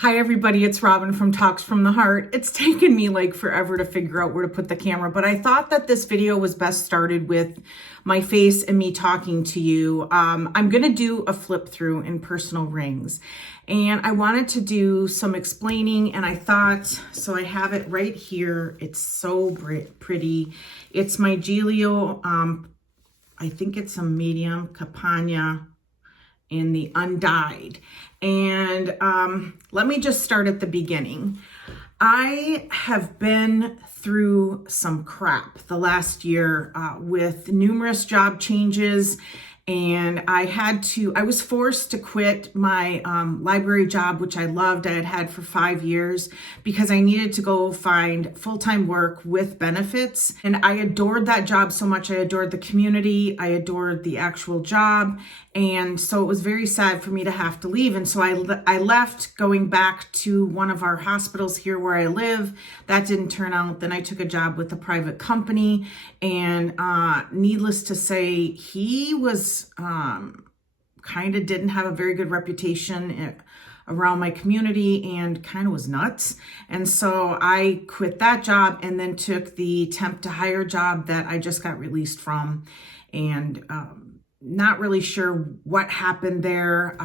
Hi everybody, it's Robin from Talks from the Heart. It's taken me like forever to figure out where to put the camera, but I thought that this video was best started with my face and me talking to you. I'm gonna do a flip through in personal rings, and I wanted to do some explaining, and I thought, so I have it right here. It's so pretty. It's my Giglio, I think it's a medium Campagna in the undyed. And let me just start at the beginning. I have been through some crap the last year with numerous job changes, and I was forced to quit my library job, which I loved. I had had for 5 years because I needed to go find full-time work with benefits. And I adored that job so much. I adored the community. I adored the actual job. And so it was very sad for me to have to leave. And so I left, going back to one of our hospitals here where I live. That didn't turn out. Then I took a job with a private company. And needless to say, he was kind of didn't have a very good reputation around my community and kind of was nuts. And so I quit that job and then took the temp to hire job that I just got released from. And not really sure what happened there.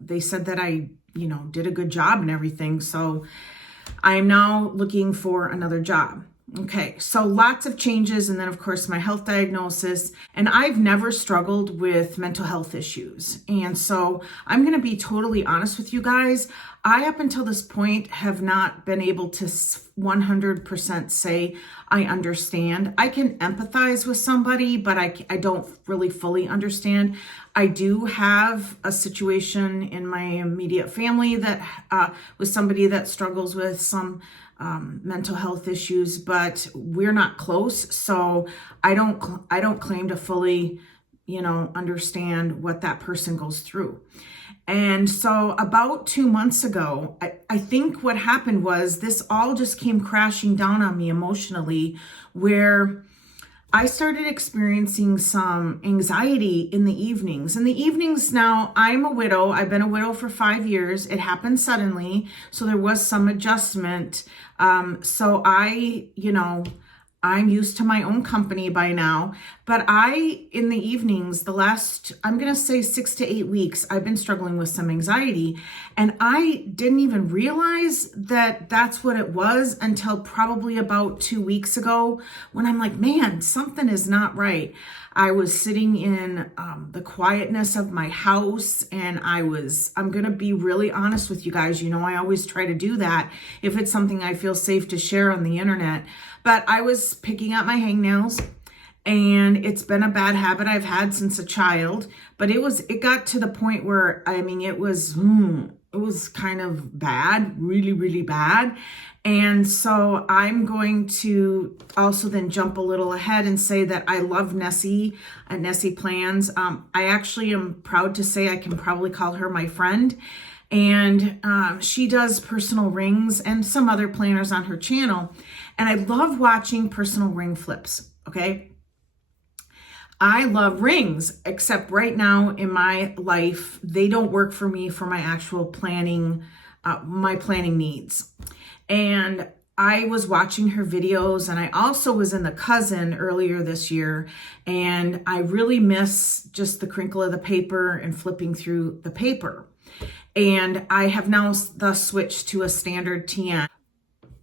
They said that I, did a good job and everything. So I am now looking for another job. Okay, so lots of changes, and then of course my health diagnosis, and I've never struggled with mental health issues. And so I'm going to be totally honest with you guys. I, up until this point, have not been able to 100% say I understand. I can empathize with somebody, but I don't really fully understand. I do have a situation in my immediate family that with somebody that struggles with some mental health issues, but we're not close. So I don't claim to fully, understand what that person goes through. And so about 2 months ago, I think what happened was this all just came crashing down on me emotionally, where I started experiencing some anxiety in the evenings. In the evenings now, I'm a widow. I've been a widow for 5 years. It happened suddenly, so there was some adjustment. So I'm used to my own company by now, but in the evenings, the last, I'm going to say 6 to 8 weeks, I've been struggling with some anxiety, and I didn't even realize that that's what it was until probably about 2 weeks ago, when I'm like, man, something is not right. I was sitting in the quietness of my house, and I'm going to be really honest with you guys. I always try to do that if it's something I feel safe to share on the internet. But I was picking up my hangnails, and it's been a bad habit I've had since a child. But it got to the point where, it was kind of bad, really, really bad. And so I'm going to also then jump a little ahead and say that I love Nessie at Nessie Plans. I actually am proud to say I can probably call her my friend. And she does personal rings and some other planners on her channel. And I love watching personal ring flips, okay? I love rings, except right now in my life, they don't work for me for my actual planning, my planning needs. And I was watching her videos, and I also was in the Cousin earlier this year, and I really miss just the crinkle of the paper and flipping through the paper. And I have now thus switched to a standard TN.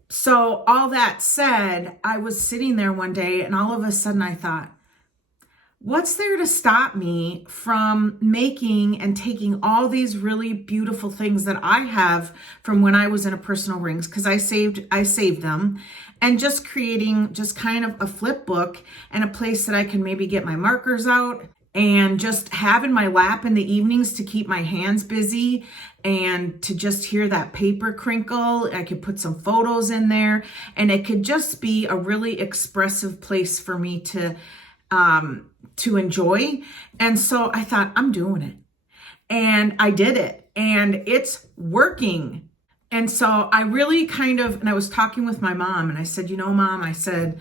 So all that said, I was sitting there one day, and all of a sudden I thought, what's there to stop me from making and taking all these really beautiful things that I have from when I was in a personal rings, because I saved them, and just creating just kind of a flip book and a place that I can maybe get my markers out and just have in my lap in the evenings to keep my hands busy and to just hear that paper crinkle. I could put some photos in there, and it could just be a really expressive place for me to enjoy. And so I thought, I'm doing it. And I did it, and it's working. And so I really and I was talking with my mom, and I said, Mom, I said,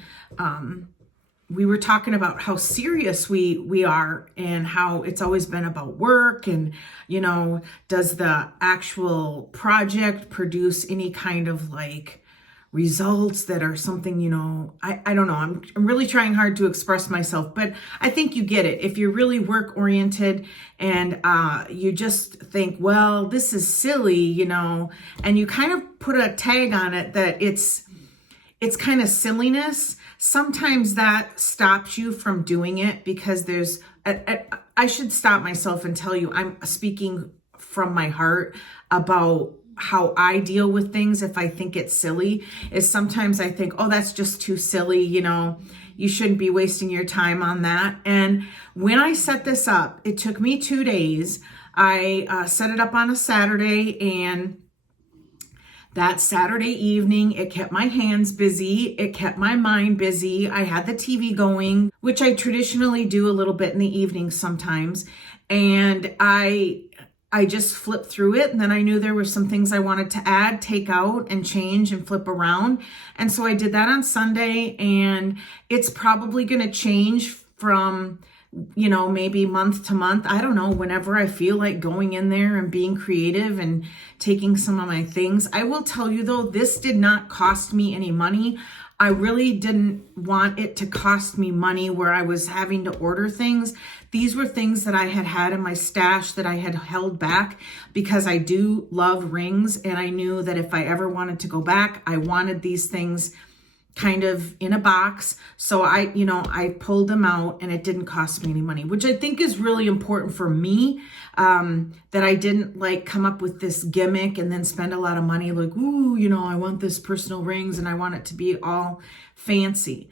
we were talking about how serious we are and how it's always been about work and, you know, does the actual project produce any kind of like results that are something, you know, I don't know. I'm really trying hard to express myself, but I think you get it. If you're really work oriented and you just think, well, this is silly, you know, and you kind of put a tag on it that it's kind of silliness. Sometimes that stops you from doing it because I should stop myself and tell you, I'm speaking from my heart about how I deal with things. If I think it's silly, is sometimes I think, oh, that's just too silly. You know, you shouldn't be wasting your time on that. And when I set this up, it took me 2 days. I set it up on a Saturday, and that Saturday evening, it kept my hands busy. It kept my mind busy. I had the TV going, which I traditionally do a little bit in the evening sometimes. And I just flipped through it. And then I knew there were some things I wanted to add, take out, and change and flip around. And so I did that on Sunday. And it's probably going to change from, you know, maybe month to month. I don't know, whenever I feel like going in there and being creative and taking some of my things. I will tell you though, this did not cost me any money. I really didn't want it to cost me money where I was having to order things. These were things that I had in my stash that I had held back because I do love rings. And I knew that if I ever wanted to go back, I wanted these things kind of in a box. So I pulled them out, and it didn't cost me any money, which I think is really important for me, that I didn't like come up with this gimmick and then spend a lot of money like, ooh, you know, I want this personal rings and I want it to be all fancy.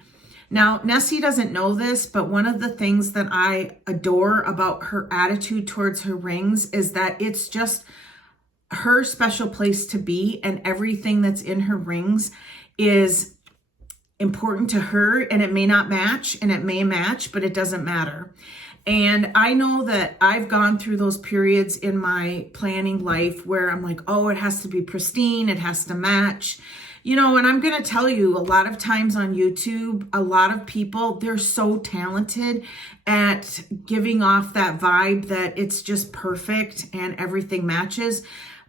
Now, Nessie doesn't know this, but one of the things that I adore about her attitude towards her rings is that it's just her special place to be, and everything that's in her rings is important to her, and it may not match and it may match, but it doesn't matter. And I know that I've gone through those periods in my planning life where I'm like, oh, it has to be pristine, it has to match, you know. And I'm going to tell you, a lot of times on YouTube, a lot of people, they're so talented at giving off that vibe that it's just perfect and everything matches.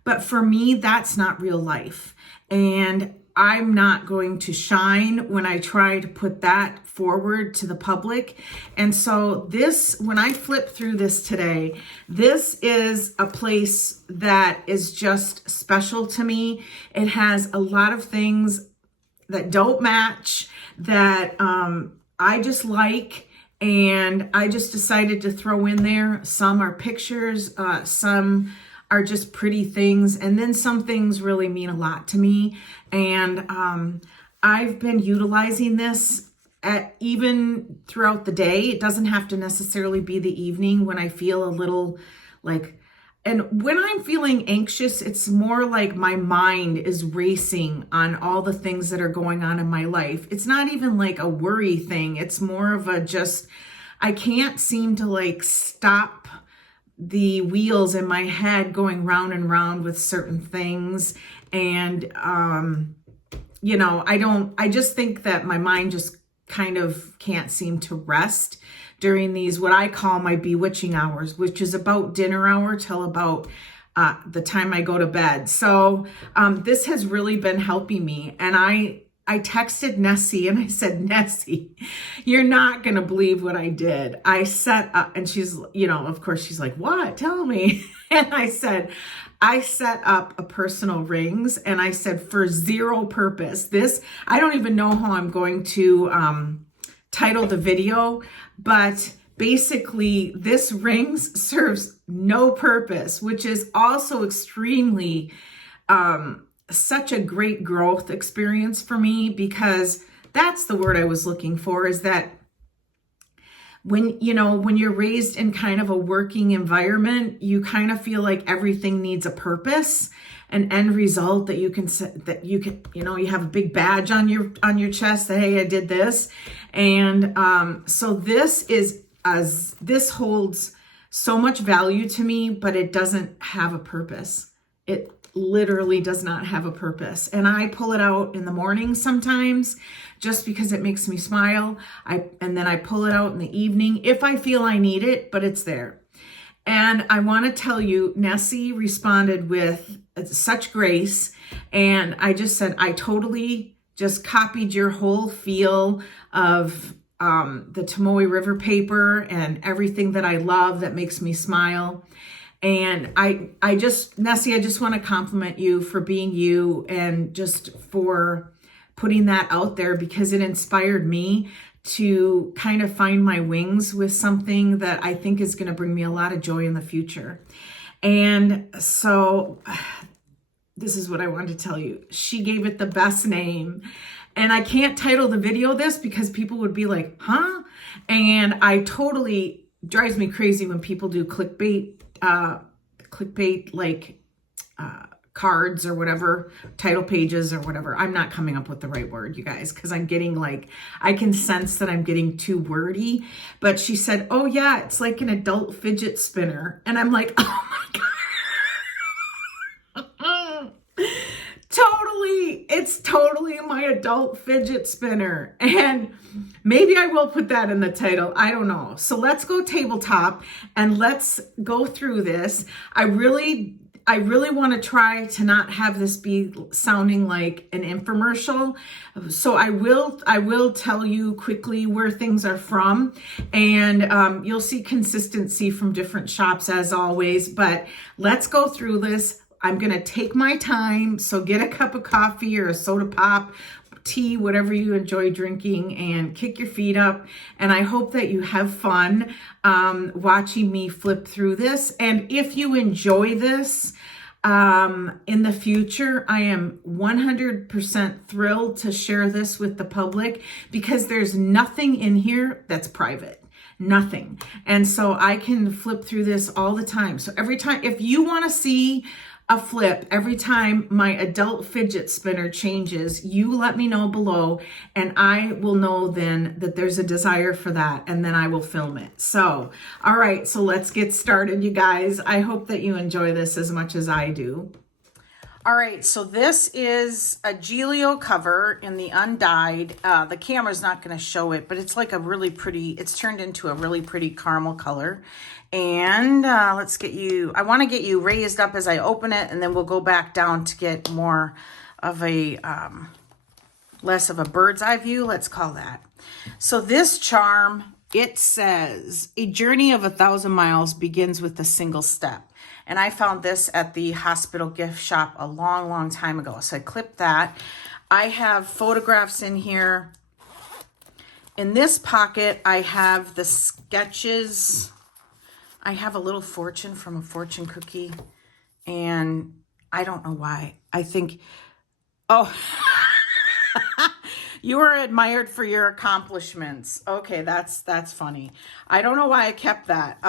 But for me, that's not real life. And I'm not going to shine when I try to put that forward to the public. And so this, when I flip through this today, this is a place that is just special to me. It has a lot of things that don't match that I just like. And I just decided to throw in there. Some are pictures, some are just pretty things. And then some things really mean a lot to me. And I've been utilizing this even throughout the day. It doesn't have to necessarily be the evening when I feel a little like, and when I'm feeling anxious, it's more like my mind is racing on all the things that are going on in my life. It's not even like a worry thing. It's more of a just, I can't seem to like stop the wheels in my head going round and round with certain things. And, you know, I just think that my mind just kind of can't seem to rest during these, what I call my bewitching hours, which is about dinner hour till about the time I go to bed. So this has really been helping me. And I texted Nessie and I said, Nessie, you're not going to believe what I did. I set up, and she's, you know, of course she's like, what? Tell me. And I said, I set up a personal rings, and I said, for zero purpose. This, I don't even know how I'm going to title the video, but basically this rings serves no purpose, which is also extremely, such a great growth experience for me, because that's the word I was looking for, is that when you're raised in kind of a working environment, you kind of feel like everything needs a purpose, an end result that you can, you have a big badge on your chest that, hey, I did this. And so this holds so much value to me, but it doesn't have a purpose. It literally does not have a purpose. And I pull it out in the morning sometimes just because it makes me smile. And then I pull it out in the evening if I feel I need it, but it's there. And I want to tell you, Nessie responded with such grace. And I just said, I totally just copied your whole feel of the Tomoe River paper and everything that I love that makes me smile. And Nessie, I just want to compliment you for being you and just for putting that out there, because it inspired me to kind of find my wings with something that I think is going to bring me a lot of joy in the future. And so this is what I wanted to tell you. She gave it the best name. And I can't title the video this because people would be like, huh? And I totally, drives me crazy when people do clickbait like cards or whatever, title pages or whatever. I'm not coming up with the right word, you guys, because I'm getting like, I can sense that I'm getting too wordy. But she said, oh yeah, it's like an adult fidget spinner. And I'm like, oh my God. It's totally my adult fidget spinner. And maybe I will put that in the title. I don't know. So let's go tabletop and let's go through this. I really want to try to not have this be sounding like an infomercial. So I will tell you quickly where things are from, and you'll see consistency from different shops as always, but let's go through this. I'm going to take my time. So get a cup of coffee or a soda pop, tea, whatever you enjoy drinking, and kick your feet up. And I hope that you have fun watching me flip through this. And if you enjoy this in the future, I am 100% thrilled to share this with the public, because there's nothing in here that's private. Nothing. And so I can flip through this all the time. So every time, if you want to see a flip every time my adult fidget spinner changes, you let me know below, and I will know then that there's a desire for that, and then I will film it. So, all right, so let's get started, you guys. I hope that you enjoy this as much as I do. All right, so this is a Giglio cover in the undyed. The camera's not going to show it, but it's like a really pretty, it's turned into a really pretty caramel color. And let's get you, I want to get you raised up as I open it, and then we'll go back down to get more of a, less of a bird's eye view, let's call that. So this charm, it says, a journey of 1,000 miles begins with a single step. And I found this at the hospital gift shop a long, long time ago. So I clipped that. I have photographs in here. In this pocket, I have the sketches. I have a little fortune from a fortune cookie. And I don't know why. I think, oh, you are admired for your accomplishments. Okay, that's funny. I don't know why I kept that.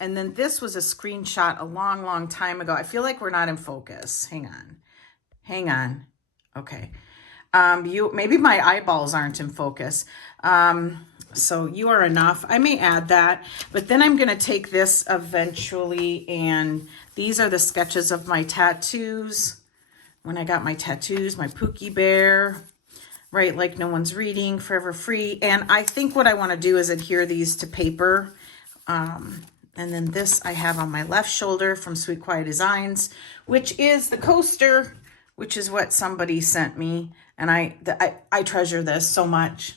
And then this was a screenshot a long, long time ago. I feel like we're not in focus. Hang on. Okay. Maybe my eyeballs aren't in focus. So you are enough. I may add that, but then I'm going to take this eventually. And these are the sketches of my tattoos. When I got my tattoos, my Pookie Bear, right? Like No One's Reading, Forever Free. And I think what I want to do is adhere these to paper. And then this I have on my left shoulder from Sweet Quiet Designs, which is the coaster, which is what somebody sent me. And I treasure this so much.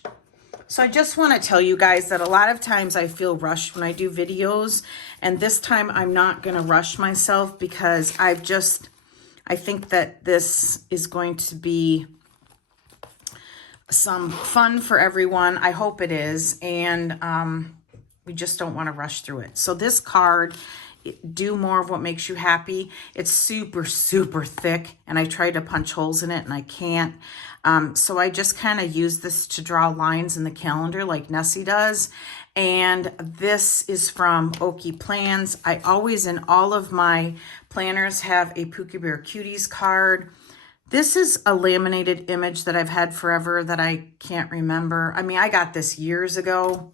So I just want to tell you guys that a lot of times I feel rushed when I do videos. And this time I'm not going to rush myself, because I think that this is going to be some fun for everyone. I hope it is. And we just don't want to rush through it. So this card, do more of what makes you happy. It's super, super thick, and I tried to punch holes in it and I can't. So I just kind of use this to draw lines in the calendar like Nessie does. And this is from Pookie Plans. I always, in all of my planners, have a Pookie Bear Cuties card. This is a laminated image that I've had forever that I can't remember. I mean, I got this years ago.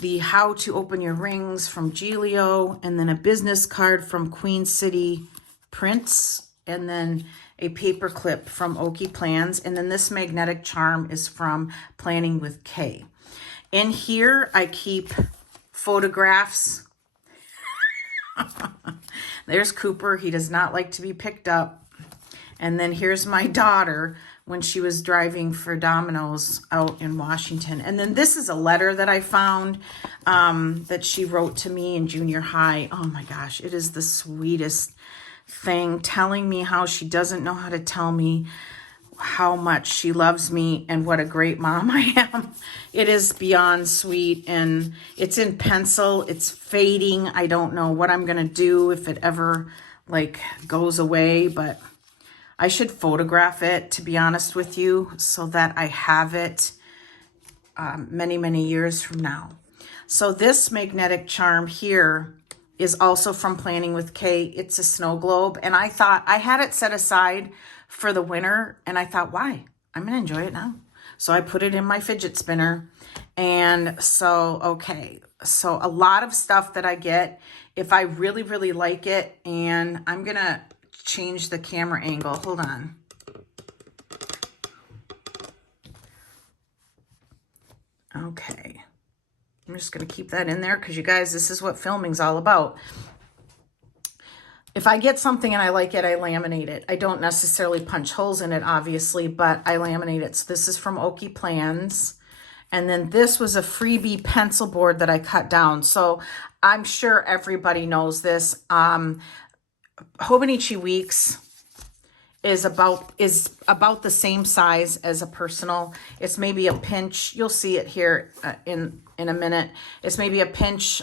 The How to Open Your Rings from Giglio, and then a business card from Queen City prints, and then a paper clip from Pookie Plans. And then this magnetic charm is from Planning with Kay. In here, I keep photographs. There's Cooper. He does not like to be picked up. And then here's my daughter when she was driving for Domino's out in Washington. And then this is a letter that I found that she wrote to me in junior high. Oh my gosh, it is the sweetest thing, telling me how she doesn't know how to tell me how much she loves me and what a great mom I am. It is beyond sweet, and it's in pencil. It's fading. I don't know what I'm going to do if it ever like goes away, but I should photograph it, to be honest with you, so that I have it many, many years from now. So this magnetic charm here is also from Planning with Kay. It's a snow globe, and I thought I had it set aside for the winter, and I thought, why? I'm gonna enjoy it now. So I put it in my fidget spinner. And so, okay, so a lot of stuff that I get, if I really, really like it, and I'm gonna change the camera angle. Hold on. Okay. I'm just going to keep that in there because, you guys, this is what filming's all about. If I get something and I like it, I laminate it. I don't necessarily punch holes in it, obviously, but I laminate it. So this is from Pookie Plans. And then this was a freebie pencil board that I cut down. So I'm sure everybody knows this. Hobonichi Weeks is about the same size as a personal. It's maybe a pinch. You'll see it here in a minute. It's maybe a pinch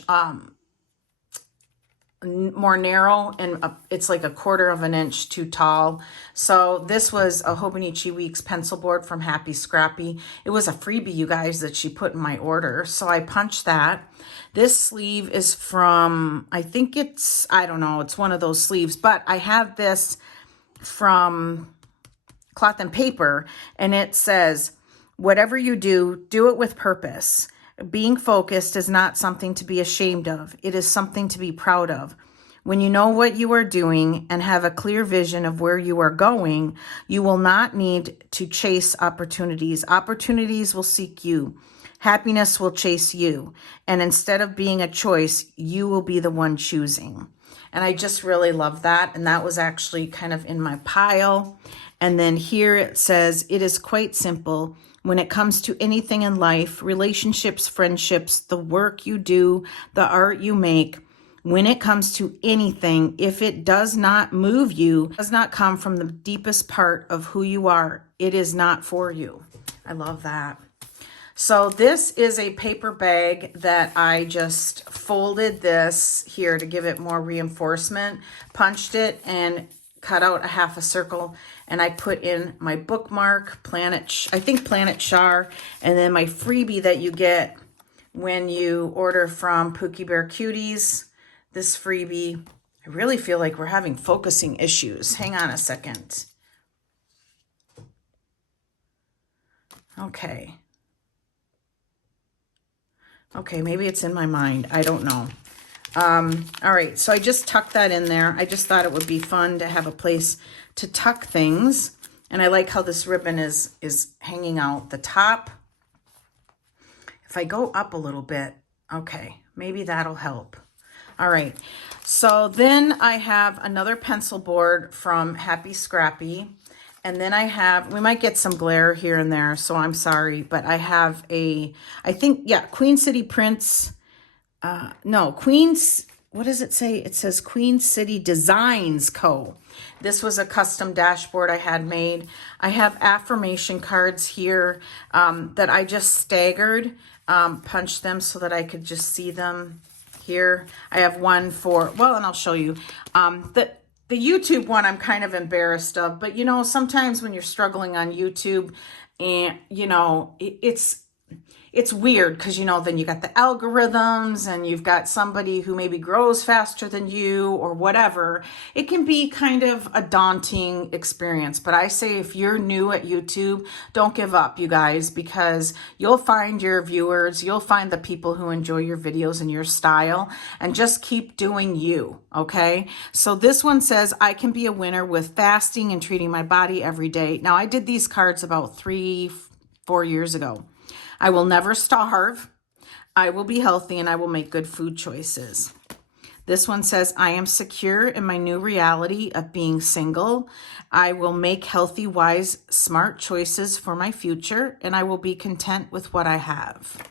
more narrow, and it's like 1/4 of an inch too tall. So this was a Hobonichi Weeks pencil board from Happy Scrappy. It was a freebie, you guys, that she put in my order. So I punched that. This sleeve is from, I think it's, I don't know, it's one of those sleeves, but I have this from Cloth and Paper, and it says, whatever you do, do it with purpose. Being focused is not something to be ashamed of. It is something to be proud of. When you know what you are doing and have a clear vision of where you are going, you will not need to chase opportunities. Opportunities will seek you. Happiness will chase you. And instead of being a choice, you will be the one choosing. And I just really love that. And that was actually kind of in my pile. And then here it says, it is quite simple. When it comes to anything in life, relationships, friendships, the work you do, the art you make, when it comes to anything, if it does not move you, does not come from the deepest part of who you are, it is not for you. I love that. So this is a paper bag that I just folded this here to give it more reinforcement, punched it, and cut out a half a circle, and I put in my bookmark, I think Planet Char, and then my freebie that you get when you order from Pookie Bear Cuties. This freebie, I really feel like we're having focusing issues. Hang on a second. Okay. Okay, maybe it's in my mind. I don't know. All right, so I just tucked that in there. I just thought it would be fun to have a place to tuck things. And I like how this ribbon is hanging out the top. If I go up a little bit, okay, maybe that'll help. All right, so then I have another pencil board from Happy Scrappy. And then I have, we might get some glare here and there, so I'm sorry, but I have I think, yeah, Queen City Prints. No, what does it say? It says Queen City Designs Co. This was a custom dashboard I had made. I have affirmation cards here that I just staggered, punched them so that I could just see them here. I have one for, well, and I'll show you. The YouTube one I'm kind of embarrassed of, but you know, sometimes when you're struggling on YouTube and you know, it's weird because, you know, then you got the algorithms and you've got somebody who maybe grows faster than you or whatever. It can be kind of a daunting experience. But I say if you're new at YouTube, don't give up, you guys, because you'll find your viewers, you'll find the people who enjoy your videos and your style, and just keep doing you, okay? So this one says, I can be a winner with fasting and treating my body every day. Now, I did these cards about 3-4 years ago. I will never starve. I will be healthy and I will make good food choices. This one says, I am secure in my new reality of being single. I will make healthy, wise, smart choices for my future, and I will be content with what I have.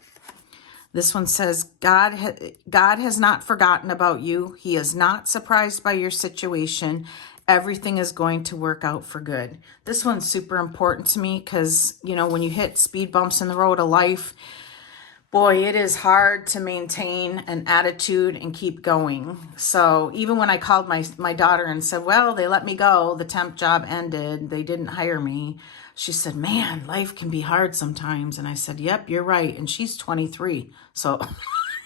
This one says, God has not forgotten about you. He is not surprised by your situation. Everything is going to work out for good. This one's super important to me because, you know, when you hit speed bumps in the road of life, boy, it is hard to maintain an attitude and keep going. So even when I called my daughter and said, well, they let me go, the temp job ended, they didn't hire me, she said, man, life can be hard sometimes. And I said, yep, you're right. And she's 23. So,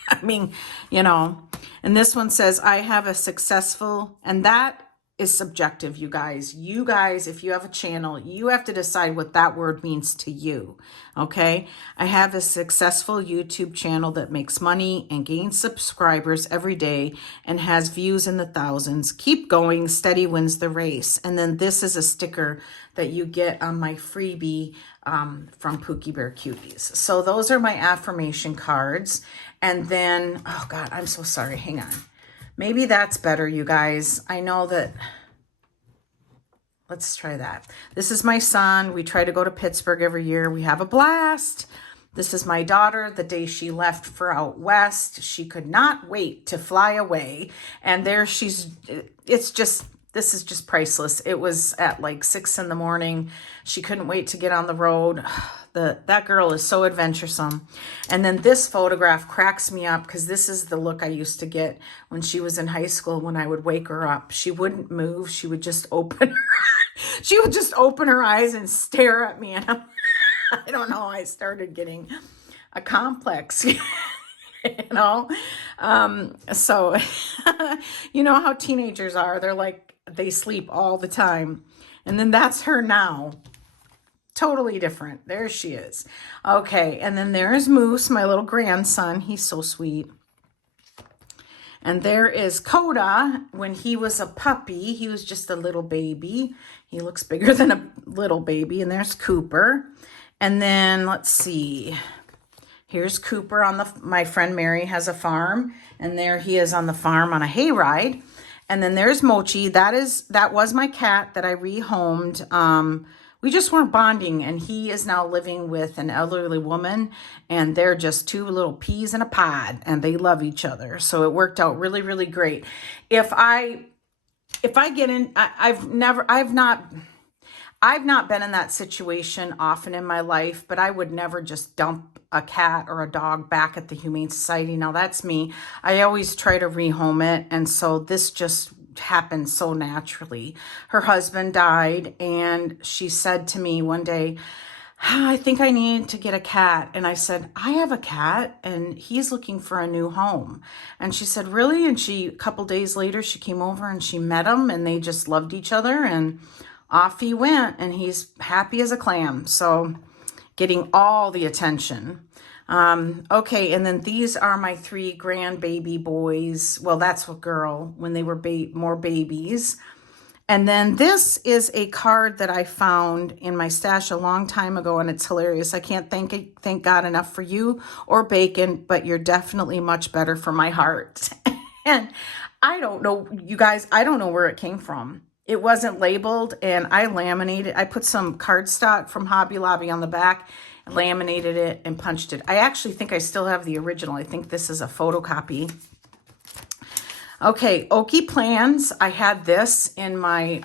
I mean, you know, and this one says, I have a successful, and that is subjective, you guys. You guys, if you have a channel, you have to decide what that word means to you, okay? I have a successful YouTube channel that makes money and gains subscribers every day and has views in the thousands. Keep going, steady wins the race. And then this is a sticker that you get on my freebie from Pookie Bear Cuties. So those are my affirmation cards. And then, oh God, I'm so sorry, hang on. Maybe that's better, you guys. I know that, let's try that. This is my son. We try to go to Pittsburgh every year. We have a blast. This is my daughter. The day she left for out west, she could not wait to fly away. And there she's, it's just, this is just priceless. It was at like 6 in the morning. She couldn't wait to get on the road. That girl is so adventuresome. And then this photograph cracks me up because this is the look I used to get when she was in high school when I would wake her up. She wouldn't move. She would just open her eyes and stare at me. And I don't know, I started getting a complex. You know, so you know how teenagers are. They're like, they sleep all the time. And then that's her now. Totally different. There she is. Okay, and then there's Moose, my little grandson. He's so sweet. And there is Coda. When he was a puppy, he was just a little baby. He looks bigger than a little baby. And there's Cooper. And then let's see. Here's Cooper on my friend Mary has a farm. And there he is on the farm on a hayride. And then there's Mochi. That was my cat that I rehomed. We just weren't bonding, and he is now living with an elderly woman, and they're just two little peas in a pod, and they love each other. So it worked out really, really great. If I get in, I've not been in that situation often in my life, but I would never just dump a cat or a dog back at the Humane Society. Now that's me. I always try to rehome it, and so this just happened so naturally. Her husband died, and she said to me one day, I think I need to get a cat. And I said, I have a cat and he's looking for a new home. And she said, really? And a couple days later, she came over and she met him, and they just loved each other, and off he went, and he's happy as a clam. So getting all the attention. Okay, and then these are my 3 grandbaby boys. Well, that's a girl when they were more babies. And then this is a card that I found in my stash a long time ago, and it's hilarious. I can't thank God enough for you or bacon, but you're definitely much better for my heart. And I don't know, you guys, I don't know where it came from. It wasn't labeled, and I laminated. I put some cardstock from Hobby Lobby on the back, laminated it, and punched it. I actually think I still have the original. I think this is a photocopy. Okay, Okie Plans. I had this in my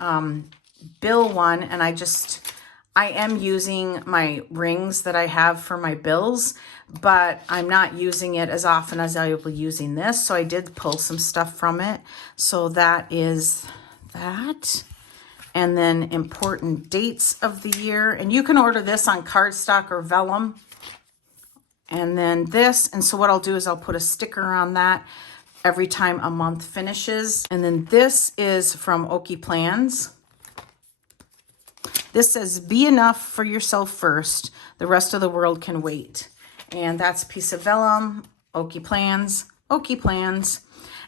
bill one, and I am using my rings that I have for my bills, but I'm not using it as often as I will be using this. So I did pull some stuff from it. So that is that. And then important dates of the year. And you can order this on cardstock or vellum. And then this, and so what I'll do is I'll put a sticker on that every time a month finishes. And then this is from Pookie Plans. This says, be enough for yourself first. The rest of the world can wait. And that's a piece of vellum, Pookie Plans, Pookie Plans.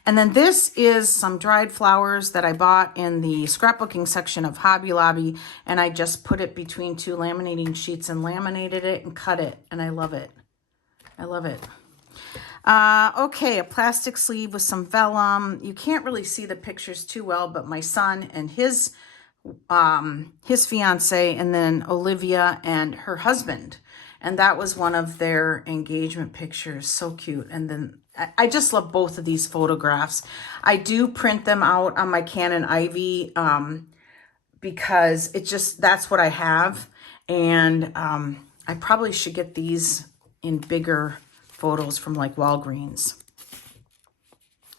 And then this is some dried flowers that I bought in the scrapbooking section of Hobby Lobby. And I just put it between two laminating sheets and laminated it and cut it. And I love it. I love it. Okay, a plastic sleeve with some vellum. You can't really see the pictures too well, but my son and his fiance, and then Olivia and her husband. And that was one of their engagement pictures. So cute. And then I just love both of these photographs. I do print them out on my Canon Ivy because it just, that's what I have. And I probably should get these in bigger photos from like Walgreens.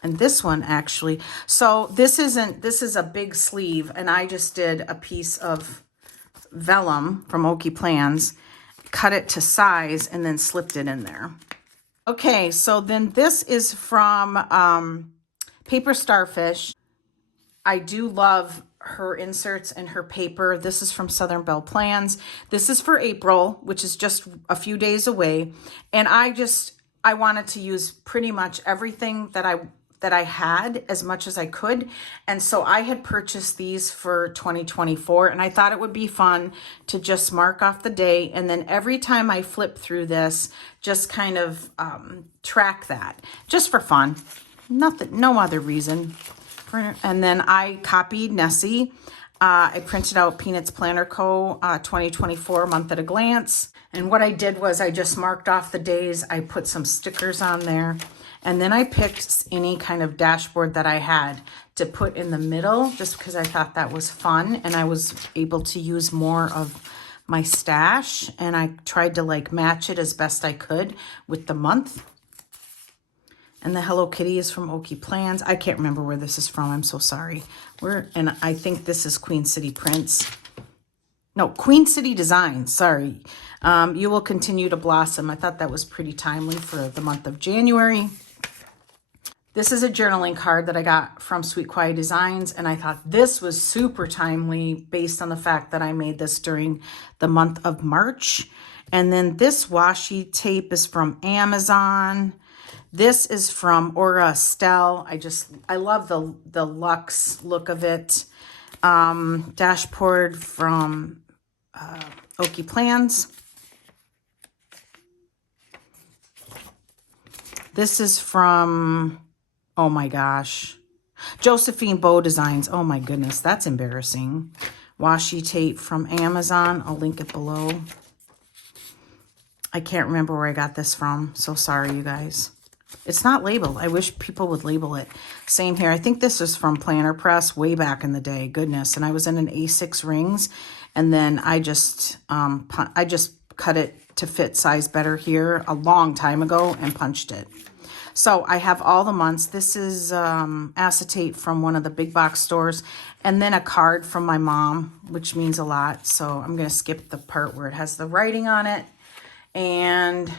And this one actually, so this is a big sleeve, and I just did a piece of vellum from Pookie Plans, cut it to size, and then slipped it in there. Okay, so then this is from Paper Starfish. I do love her inserts and her paper. This is from Southern Belle Plans. This is for April, which is just a few days away. And I wanted to use pretty much everything that I had as much as I could. And so I had purchased these for 2024, and I thought it would be fun to just mark off the day. And then every time I flip through this, just kind of track that just for fun. Nothing, no other reason. And then I copied Nessie. I printed out Peanuts Planner Co. 2024 month at a glance. And what I did was I just marked off the days. I put some stickers on there. And then I picked any kind of dashboard that I had to put in the middle just because I thought that was fun. And I was able to use more of my stash. And I tried to like match it as best I could with the month. And the Hello Kitty is from Pookie Plans. I can't remember where this is from. I'm so sorry. And I think this is Queen City Prints. No, Queen City Designs. Sorry. You will continue to blossom. I thought that was pretty timely for the month of January. This is a journaling card that I got from Sweet Quiet Designs. And I thought this was super timely based on the fact that I made this during the month of March. And then this washi tape is from Amazon. This is from Aura Estelle. I love the luxe look of it. Dashboard from Pookie Plans. This is from, oh my gosh, Josephine Bow Designs. Oh my goodness, that's embarrassing. Washi tape from Amazon. I'll link it below. I can't remember where I got this from. So sorry, you guys. It's not labeled. I wish people would label it. Same here. I think this is from Planner Press way back in the day. Goodness. And I was in an A6 rings. And then I just cut it to fit size better here a long time ago and punched it. So I have all the months. This is acetate from one of the big box stores. And then a card from my mom, which means a lot. So I'm going to skip the part where it has the writing on it. And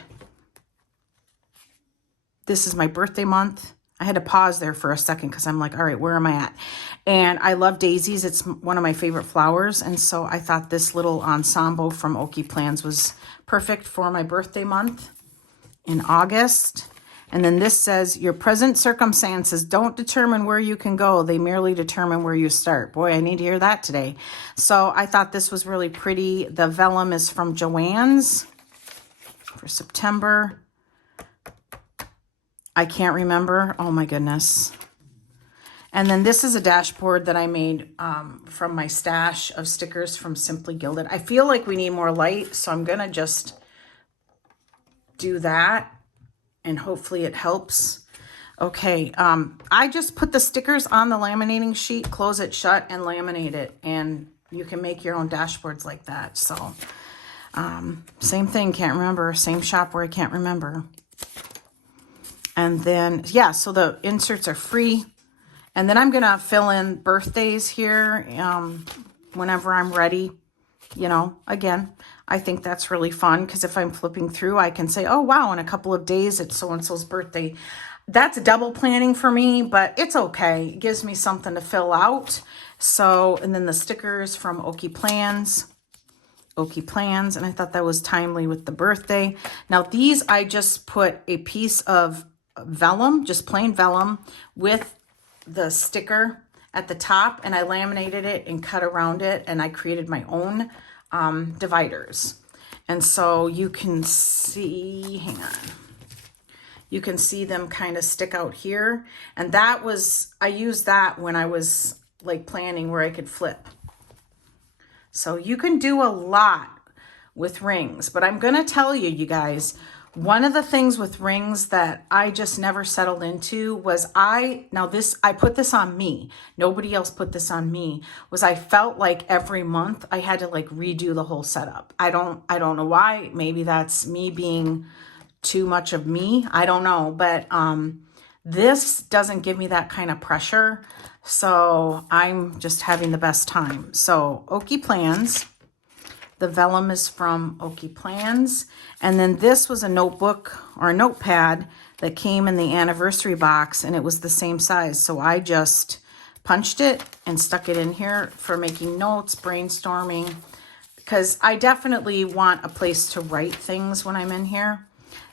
this is my birthday month. I had to pause there for a second because I'm like, all right, where am I at? And I love daisies. It's one of my favorite flowers. And so I thought this little ensemble from Pookie Plans was perfect for my birthday month in August. And then this says, your present circumstances don't determine where you can go. They merely determine where you start. Boy, I need to hear that today. So I thought this was really pretty. The vellum is from Joann's for September. I can't remember. Oh my goodness. And then this is a dashboard that I made from my stash of stickers from Simply Gilded. I feel like we need more light, so I'm going to just do that and hopefully it helps. Okay, I just put the stickers on the laminating sheet, close it shut, and laminate it. And you can make your own dashboards like that. So same thing, can't remember. Same shop where I can't remember. And then, yeah, so the inserts are free. And then I'm going to fill in birthdays here whenever I'm ready. You know, again, I think that's really fun because if I'm flipping through, I can say, oh, wow, in a couple of days, it's so-and-so's birthday. That's double planning for me, but it's okay. It gives me something to fill out. So, and then the stickers from Okie Plans. Okie Plans, and I thought that was timely with the birthday. Now, these, I just put a piece of vellum, just plain vellum, with the sticker at the top, and I laminated it and cut around it, and I created my own dividers. And so you can see, hang on, you can see them kind of stick out here. And that was, I used that when I was like planning where I could flip. So you can do a lot with rings, but I'm going to tell you, you guys, one of the things with rings that I just never settled into was I put this on me. Nobody else put this on me. Was I felt like every month I had to like redo the whole setup. I don't know why. Maybe that's me being too much of me. I don't know, but this doesn't give me that kind of pressure. So I'm just having the best time. So Okie Plans. The vellum is from Okie Plans. And then this was a notebook or a notepad that came in the anniversary box, and it was the same size. So I just punched it and stuck it in here for making notes, brainstorming, because I definitely want a place to write things when I'm in here.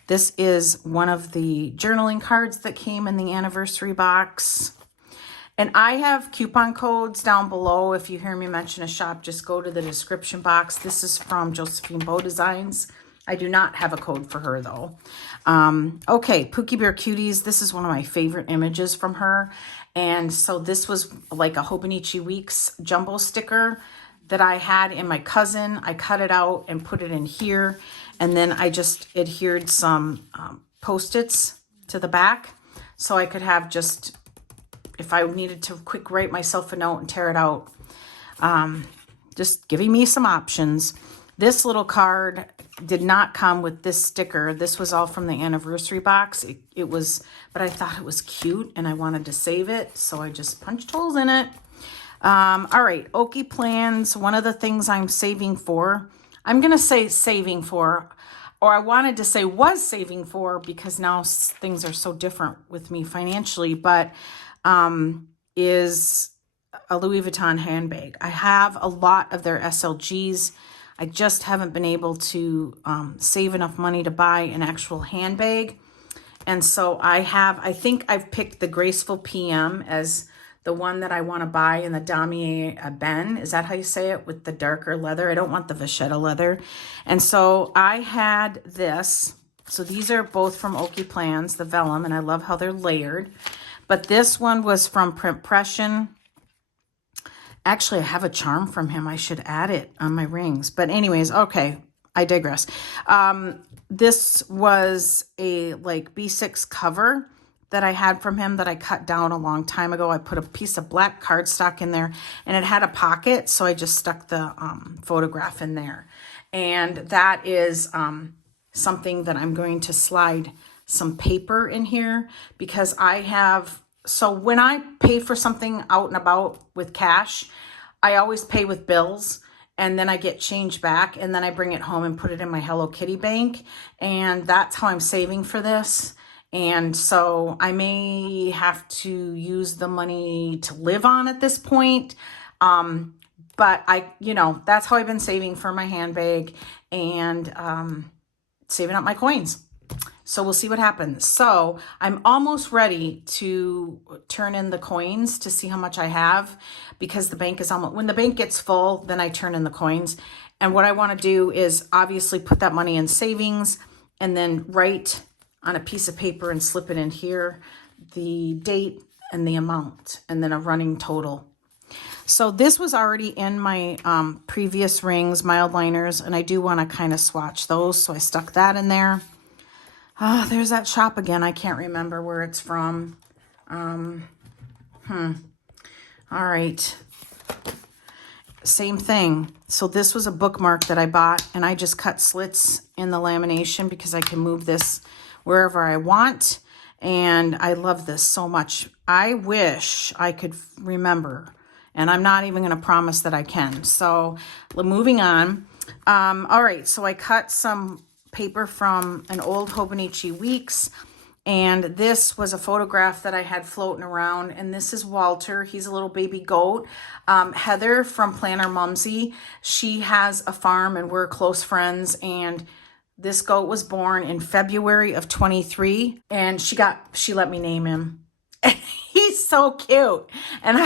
This is one of the journaling cards that came in the anniversary box. And I have coupon codes down below. If you hear me mention a shop, just go to the description box. This is from Josephine Bow Designs. I do not have a code for her though. Okay, Pookie Bear Cuties. This is one of my favorite images from her. And so this was like a Hobonichi Weeks jumbo sticker that I had in my cousin. I cut it out and put it in here. And then I just adhered some Post-its to the back so I could have just, if I needed to quick write myself a note and tear it out, just giving me some options. This little card did not come with this sticker. This was all from the anniversary box. It was, but I thought it was cute and I wanted to save it. So I just punched holes in it. All right, Okie Plans. One of the things I'm saving for, I'm going to say saving for, or I wanted to say was saving for because now things are so different with me financially, but is a Louis Vuitton handbag. I have a lot of their SLGs. I just haven't been able to save enough money to buy an actual handbag. And so I think I've picked the Graceful PM as the one that I want to buy in the Damier Ben. Is that how you say it? With the darker leather. I don't want the Vachetta leather. And so I had this. So these are both from Okie Plans, the vellum, and I love how they're layered. But this one was from Printpression. Actually, I have a charm from him. I should add it on my rings. But anyways, okay, I digress. This was a like B6 cover that I had from him that I cut down a long time ago. I put a piece of black cardstock in there and it had a pocket. So I just stuck the photograph in there. And that is something that I'm going to slide some paper in here because I have, so when I pay for something out and about with cash, I always pay with bills and then I get change back and then I bring it home and put it in my Hello Kitty bank. And that's how I'm saving for this. And so I may have to use the money to live on at this point. But that's how I've been saving for my handbag and saving up my coins. So we'll see what happens. So I'm almost ready to turn in the coins to see how much I have because the bank is almost, when the bank gets full, then I turn in the coins. And what I want to do is obviously put that money in savings and then write on a piece of paper and slip it in here, the date and the amount, and then a running total. So this was already in my previous rings, mild liners, and I do want to kind of swatch those. So I stuck that in there. There's that shop again. I can't remember where it's from. All right. Same thing. So this was a bookmark that I bought, and I just cut slits in the lamination because I can move this wherever I want. And I love this so much. I wish I could remember And I'm not even going to promise that I can. So moving on. All right, so I cut some paper from an old Hobonichi Weeks. And this was a photograph that I had floating around. And this is Walter. He's a little baby goat. Heather from Planner Mumsy, she has a farm and we're close friends. And this goat was born in February of 23. And she let me name him. He's so cute. And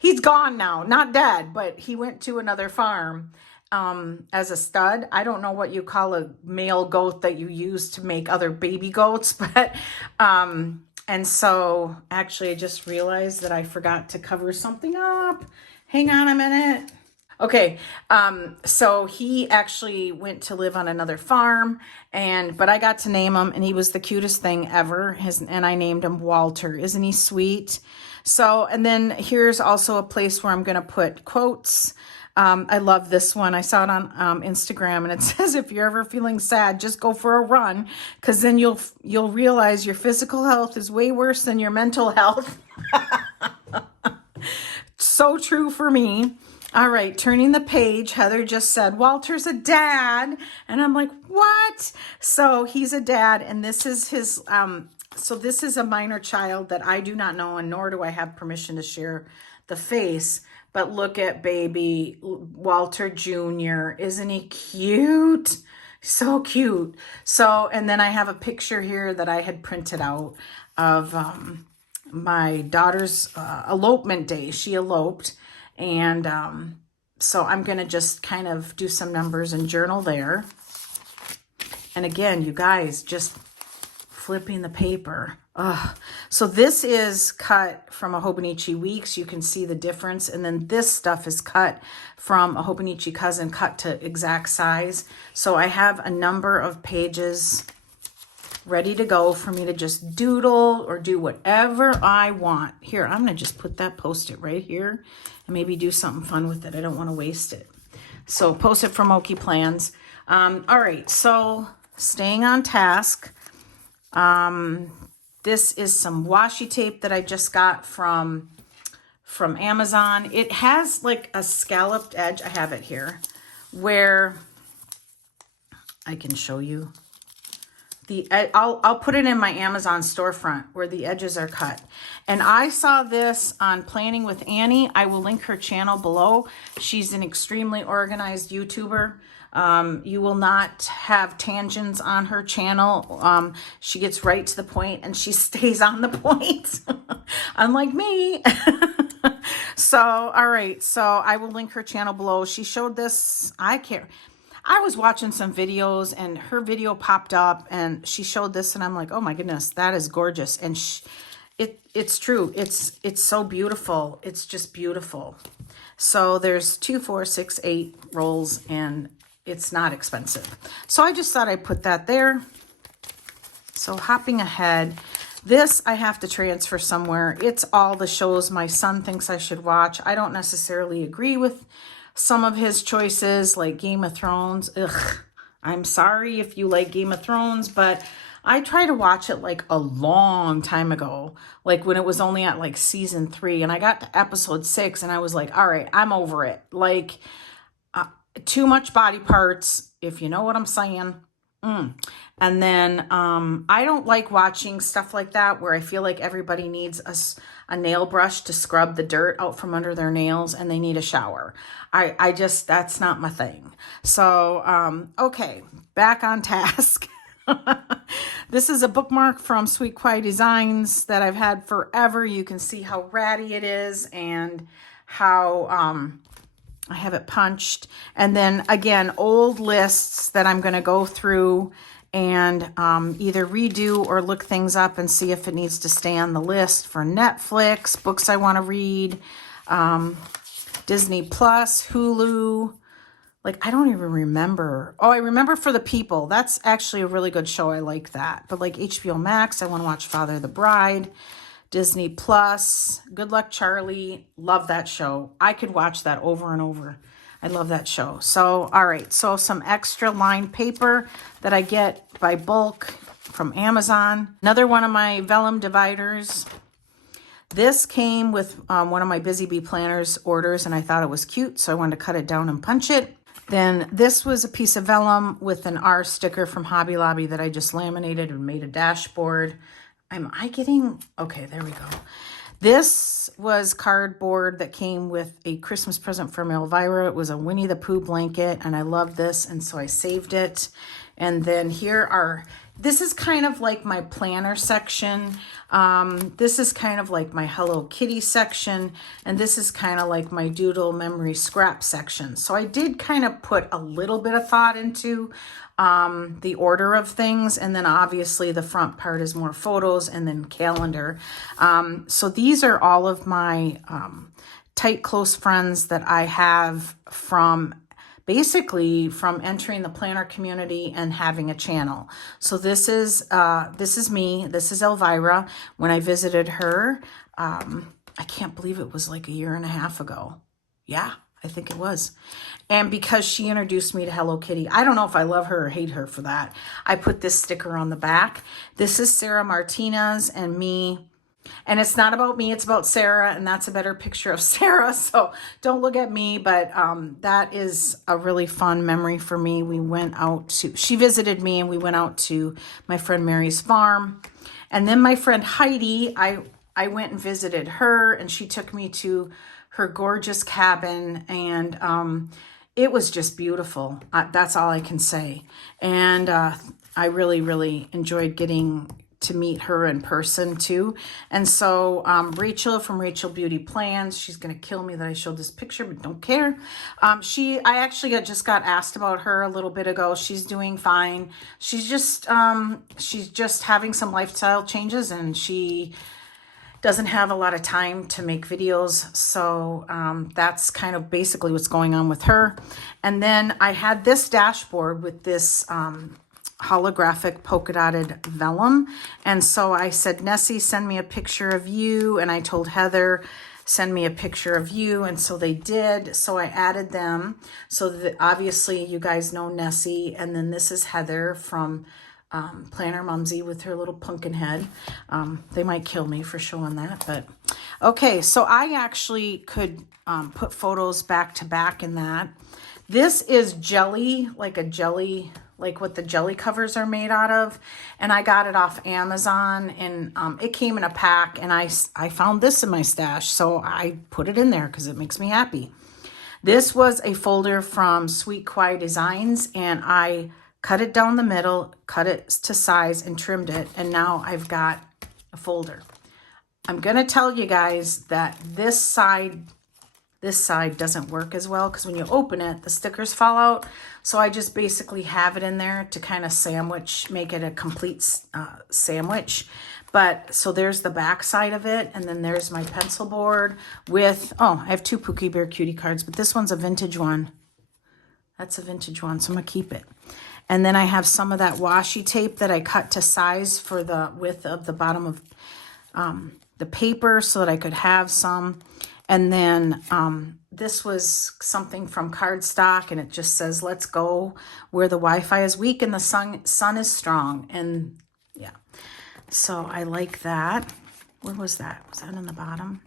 he's gone now. Not dead, but he went to another farm. As a stud. I don't know what you call a male goat that you use to make other baby goats, but, and so actually I just realized that I forgot to cover something up. Hang on a minute. Okay. So he actually went to live on another farm but I got to name him and he was the cutest thing ever. And I named him Walter. Isn't he sweet? So, and then here's also a place where I'm going to put quotes. I love this one. I saw it on Instagram and it says, if you're ever feeling sad, just go for a run, because then you'll realize your physical health is way worse than your mental health. So true for me. All right, turning the page, Heather just said, Walter's a dad. And I'm like, what? So he's a dad and this is his, so this is a minor child that I do not know and nor do I have permission to share the face. But look at baby Walter Jr. Isn't he cute? So cute. So, and then I have a picture here that I had printed out of my daughter's elopement day. She eloped. And so I'm going to just kind of do some numbers and journal there. And again, you guys, just flipping the paper. So this is cut from a Hobonichi Weeks. You can see the difference. And then this stuff is cut from a Hobonichi Cousin, cut to exact size. So I have a number of pages ready to go for me to just doodle or do whatever I want. Here, I'm going to just put that Post-it right here and maybe do something fun with it. I don't want to waste it. So Post-it from Pookie Plans. All right, so staying on task. This is some washi tape that I just got from Amazon. It has like a scalloped edge. I have it here where I can show you. I'll put it in my Amazon storefront where the edges are cut. And I saw this on Planning with Annie. I will link her channel below. She's an extremely organized YouTuber. You will not have tangents on her channel. She gets right to the point and she stays on the point, unlike me. So, all right. So I will link her channel below. She showed this. I was watching some videos and her video popped up and she showed this and I'm like, oh my goodness, that is gorgeous. And it's true. It's so beautiful. It's just beautiful. So there's 2, 4, 6, 8 rolls and it's not expensive. So I just thought I'd put that there. So hopping ahead, this I have to transfer somewhere. It's all the shows my son thinks I should watch. I don't necessarily agree with some of his choices, like Game of Thrones. Ugh, I'm sorry if you like Game of Thrones, but I tried to watch it like a long time ago, like when it was only at like season 3, and I got to episode 6 and I was like, all right, I'm over it. Like too much body parts, if you know what I'm saying. And then I don't like watching stuff like that where I feel like everybody needs a nail brush to scrub the dirt out from under their nails and they need a shower. I just, that's not my thing. So, okay, back on task. This is a bookmark from Sweet Quiet Designs that I've had forever. You can see how ratty it is and how I have it punched. And then again, old lists that I'm going to go through and either redo or look things up and see if it needs to stay on the list for Netflix, books I want to read, Disney Plus, Hulu. Like, I don't even remember. Oh, I remember For the People. That's actually a really good show. I like that. But like HBO Max, I want to watch Father of the Bride. Disney Plus, Good Luck Charlie. Love that show. I could watch that over and over. I love that show. So, all right. So some extra lined paper that I get by bulk from Amazon. Another one of my vellum dividers. This came with one of my Busy Bee Planners orders, and I thought it was cute, so I wanted to cut it down and punch it. Then this was a piece of vellum with an R sticker from Hobby Lobby that I just laminated and made a dashboard. Am I getting... Okay, there we go. This was cardboard that came with a Christmas present from Elvira. It was a Winnie the Pooh blanket, and I love this, and so I saved it. And then here are... This is kind of like my planner section. This is kind of like my Hello Kitty section. And this is kind of like my doodle memory scrap section. So I did kind of put a little bit of thought into the order of things. And then obviously the front part is more photos and then calendar. So these are all of my tight, close friends that I have from... basically from entering the planner community and having a channel. So this is me. This is Elvira. When I visited her, I can't believe it was like a year and a half ago. Yeah, I think it was. And because she introduced me to Hello Kitty, I don't know if I love her or hate her for that. I put this sticker on the back. This is Sarah Martinez and me. And it's not about me, it's about Sarah, and that's a better picture of Sarah, so don't look at me, but that is a really fun memory for me. We went out to, she visited me, and we went out to my friend Mary's farm. And then my friend Heidi, I went and visited her, and she took me to her gorgeous cabin, and it was just beautiful. That's all I can say. And I really, really enjoyed getting to meet her in person too. And so Rachel from Rachel Beauty Plans, she's gonna kill me that I showed this picture, but don't care. I actually just got asked about her a little bit ago. She's doing fine. She's just having some lifestyle changes, and she doesn't have a lot of time to make videos. So that's kind of basically what's going on with her. And then I had this dashboard with this holographic polka dotted vellum. And so I said, Nessie, send me a picture of you. And I told Heather, send me a picture of you. And so they did. So I added them. So that obviously you guys know Nessie. And then this is Heather from Planner Mumsy with her little pumpkin head. They might kill me for showing that, but okay. So I actually could put photos back to back in that. This is jelly, like a jelly, like what the jelly covers are made out of. And I got it off Amazon, and it came in a pack, and I found this in my stash. So I put it in there because it makes me happy. This was a folder from Sweet Quiet Designs, and I cut it down the middle, cut it to size, and trimmed it. And now I've got a folder. I'm going to tell you guys that this side doesn't work as well, because when you open it, the stickers fall out. So I just basically have it in there to kind of make it a complete sandwich. But so there's the back side of it, and then there's my pencil board with, I have 2 Pookie Bear Cutie cards, but this one's a vintage one. That's a vintage one, so I'm gonna keep it. And then I have some of that washi tape that I cut to size for the width of the bottom of the paper so that I could have some. And then this was something from Cardstock, and it just says, let's go where the Wi-Fi is weak and the sun is strong. And yeah, so I like that. Where was that? Was that on the bottom?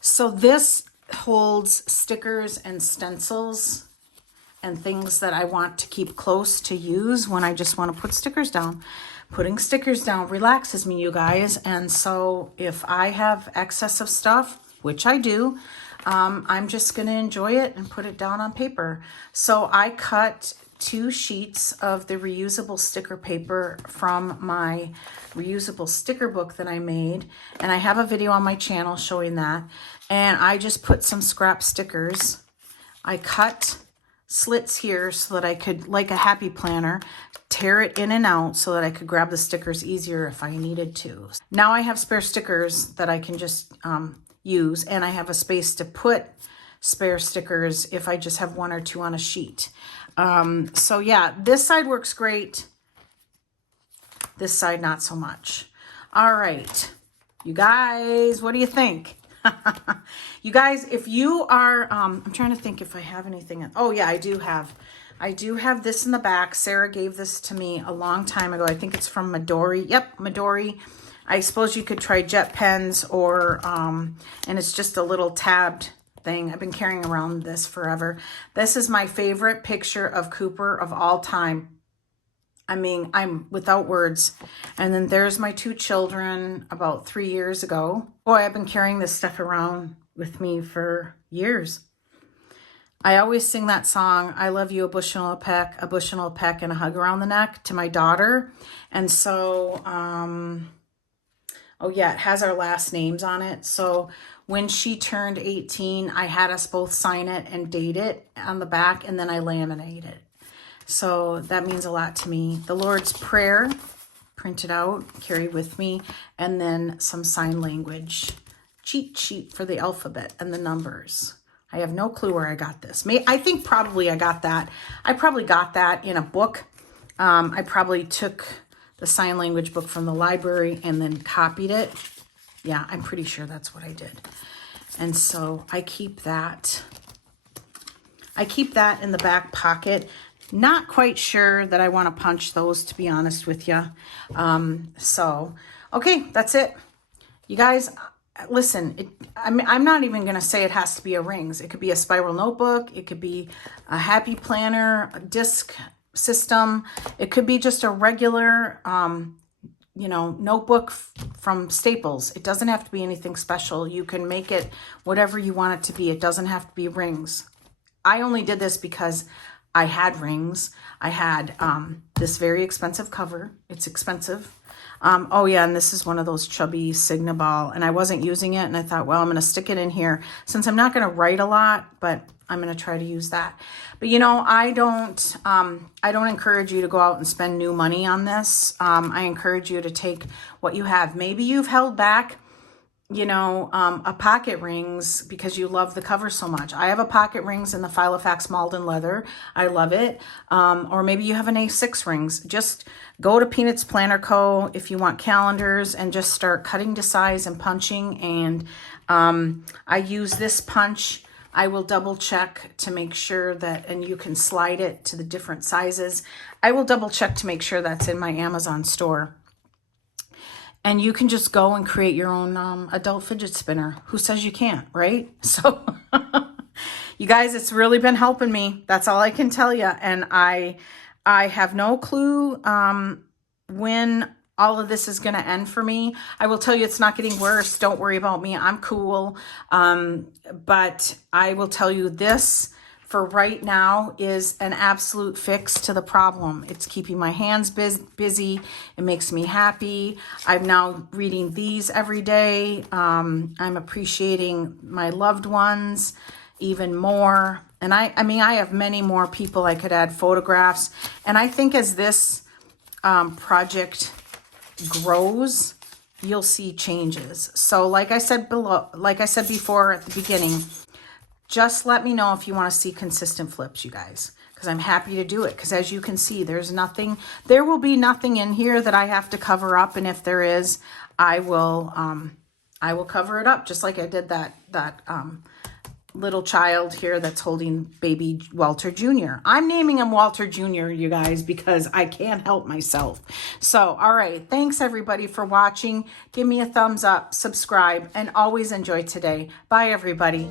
So this holds stickers and stencils and things that I want to keep close to use when I just want to put stickers down. Putting stickers down relaxes me, you guys. And so if I have excess of stuff, which I do, I'm just going to enjoy it and put it down on paper. So I cut 2 sheets of the reusable sticker paper from my reusable sticker book that I made. And I have a video on my channel showing that. And I just put some scrap stickers. I cut slits here so that I could, like a happy planner, tear it in and out so that I could grab the stickers easier if I needed to. Now I have spare stickers that I can just use, and I have a space to put spare stickers if I just have 1 or 2 on a sheet. So yeah, this side works great. This side, not so much. All right, you guys, what do you think? You guys, if you are, I'm trying to think if I have anything. Oh yeah, I do have this in the back. Sarah gave this to me a long time ago. I think it's from Midori. Yep, Midori. I suppose you could try jet pens or, and it's just a little tabbed thing. I've been carrying around this forever. This is my favorite picture of Cooper of all time. I mean, I'm without words. And then there's my 2 children about 3 years ago. Boy, I've been carrying this stuff around with me for years. I always sing that song, I love you, a bushel of peck, and a hug around the neck, to my daughter. And so, oh yeah, it has our last names on it. So when she turned 18, I had us both sign it and date it on the back, and then I laminate it. So that means a lot to me. The Lord's Prayer, printed out, carry with me, and then some sign language cheat sheet for the alphabet and the numbers. I have no clue where I got this. I think probably I got that. I probably got that in a book. I probably took the sign language book from the library and then copied it. Yeah, I'm pretty sure that's what I did. And so I keep that. I keep that in the back pocket. Not quite sure that I want to punch those, to be honest with you. So, okay, that's it. You guys, listen, I'm not even going to say it has to be a rings. It could be a spiral notebook. It could be a happy planner, a disc system. It could be just a regular, you know, notebook from Staples. It doesn't have to be anything special. You can make it whatever you want it to be. It doesn't have to be rings. I only did this because I had rings. I had this very expensive cover. It's expensive. Oh yeah, and this is one of those chubby Signaball, and I wasn't using it, and I thought, well, I'm going to stick it in here since I'm not going to write a lot, but I'm going to try to use that. But you know, I don't encourage you to go out and spend new money on this. I encourage you to take what you have. Maybe you've held back, you know, a pocket rings because you love the cover so much. I have a pocket rings in the Filofax Malden leather. I love it. Or maybe you have an A6 rings. Just go to Peanuts Planner Co. if you want calendars and just start cutting to size and punching. And I use this punch. I will double check to make sure that, and you can slide it to the different sizes. I will double check to make sure that's in my Amazon store. And you can just go and create your own adult fidget spinner. Who says you can't, right? So you guys, it's really been helping me. That's all I can tell you. And I have no clue when all of this is going to end for me. I will tell you it's not getting worse. Don't worry about me. I'm cool. But I will tell you this for right now is an absolute fix to the problem. It's keeping my hands busy. It makes me happy. I'm now reading these every day. I'm appreciating my loved ones even more. And I mean, I have many more people I could add photographs. And I think as this project grows, you'll see changes. So like I said before at the beginning, just let me know if you want to see consistent flips, you guys, because I'm happy to do it. Because as you can see, there will be nothing in here that I have to cover up. And if there is, I will cover it up, just like I did that little child here that's holding baby Walter Jr. I'm naming him Walter Jr., you guys, because I can't help myself. So, all right. Thanks, everybody, for watching. Give me a thumbs up, subscribe, and always enjoy today. Bye, everybody.